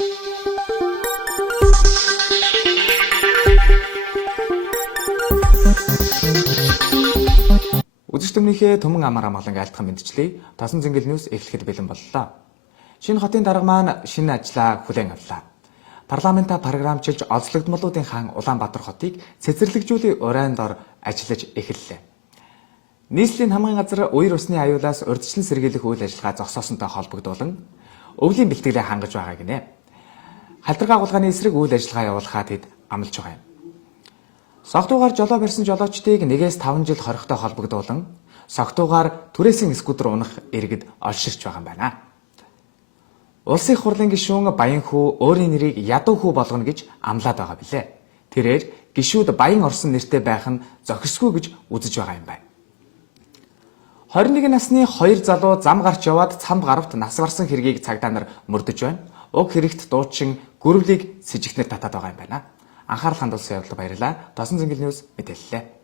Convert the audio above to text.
Үзэгч түмнийхээ түмэн амар амгалан айлтхан мэдчлээ. Тосон зингэл ньюс эхлэхэд бэлэн боллоо. Шинэ хотын дарга маань шинэ ажлаа хүлээн авлаа. Парламента програмчилж олзлогдмолуудын хаан Улаанбаатар хотыг цэцэрлэгжүүлэх урайн дор ажиллаж эхэллээ. Нийслэлийн хамгааллын газар үер усны аюулаас урьдчилан сэргийлэх үйл ажиллагаа зогсоосонтой холбогдуулан өвлийн бэлтгэлээ хангаж байгаа гинэ. Халдвар агуулгын эсрэг үйл ажиллагаа явуулахад хэд амлаж байгаа юм. Согтуугаар жолоо барьсан жолоочдыг 1-5 жил хорихтой холбогдуулан согтуугаар түрээсийн скутер унах иргэд олширч байгаа юм байна. Улсын их хурлын гишүүн Баян хүү өөрийн нэрийг ядуу хүү болгоно гэж амлаад байгаа билээ. Тэрээр гишүүд Баян орсон нэртэй байх нь зохисгүй гэж үзэж байгаа юм байна. 21 насны 2 залуу зам гарч яваад цамд гаравт нас барсан хэргийг цагдаа нар мөрдөж байна. Уг хэрэгт дуучин гүрвлийг сэжигтнэр татаад байгаа юм байна. Анхаарал хандуулсан явдал баярлалаа. Тосон зингэл ньюс мэдээллээ.